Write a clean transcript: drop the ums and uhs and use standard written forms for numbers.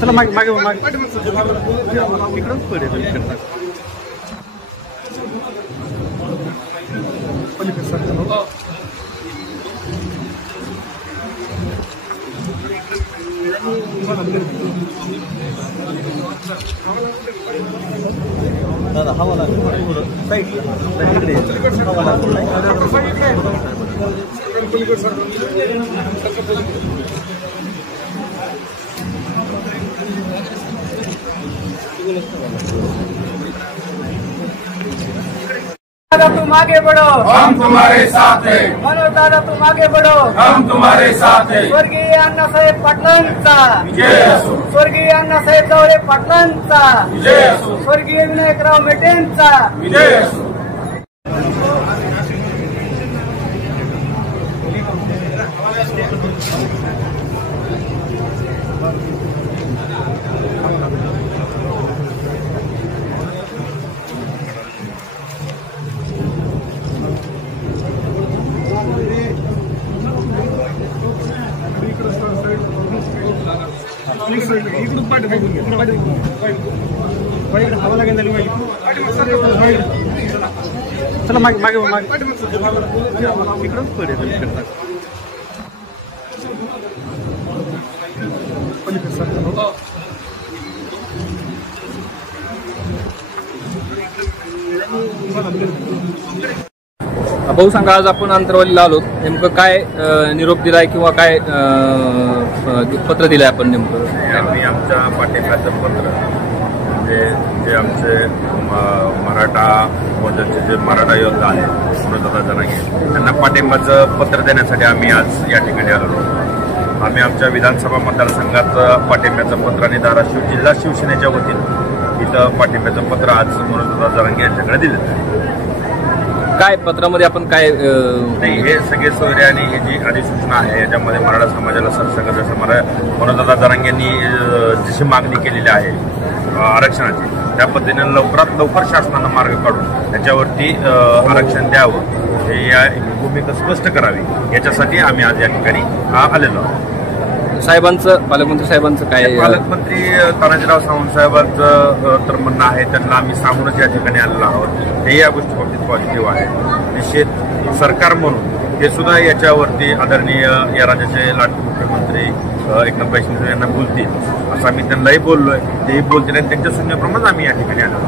चला मागे मागे मागे इकडून पडेल दादा हवा लागेल साईड दादा तुम आगे बढ़ो, हम तुम्हारे साथ हैं। मनोज दादा तुम आगे बढ़ो, हम तुम्हारे साथ हैं। स्वर्गीय अण्णासाहेब पाटलांचा विजय असो, स्वर्गीय अण्णासाहेब जावरे पाटलांचा विजय असो, स्वर्गीय विनायकराव मेटेंचा विजय असो। हवा लागेल चला मागे मागे मागे इकडून पडेल भाऊ सांगा, आज आपण अंतरवालीला आलो, नेमकं काय निरोप दिलाय किंवा काय पत्र दिलंय आपण नेमकं? आम्ही आमच्या पाठिंब्याचं पत्र म्हणजे जे आमचे मराठा मोर्चाचे जे मराठा योद्धा आहेत मनोजदादा जरांगे त्यांना पाठिंब्याचं पत्र देण्यासाठी आम्ही आज या ठिकाणी आलो. आम्ही आमच्या विधानसभा मतदारसंघाचं पाठिंब्याचं पत्र आणि धाराशिव जिल्हा शिवसेनेच्या वतीनं इथं पाठिंब्याचं पत्र आज मनोजदादा जरांगे यांच्याकडे दिलेलं आहे. काय पत्रामध्ये आपण काय नाही, हे सगळे सोयरे आणि ही जी अधिसूचना आहे याच्यामध्ये मराठा समाजाला सरसकट जसं मनोजदादा जरांगे यांनी जशी मागणी केलेली आहे आरक्षणाची, त्या पद्धतीने लवकरात लवकर शासनानं मार्ग काढून त्याच्यावरती आरक्षण द्यावं, हे या भूमिका स्पष्ट करावी याच्यासाठी आम्ही आज या ठिकाणी आलेलो आहोत. साहेबांचं, पालकमंत्री साहेबांचं काय? पालकमंत्री तानाजीराव सावंत साहेबांचं तर म्हणणं आहे, त्यांना आम्ही सांगूनच या ठिकाणी आलेलो आहोत. हे या गोष्टी बाबतीत पॉझिटिव्ह आहे. निश्चित सरकार म्हणून हे सुद्धा याच्यावरती आदरणीय या राज्याचे लाडके मुख्यमंत्री एकनाथ शिंदे यांना बोलतील असं आम्ही त्यांनाही बोललोय, तेही बोलतील आणि त्यांच्या सूचनेप्रमाणे आम्ही या ठिकाणी आलो.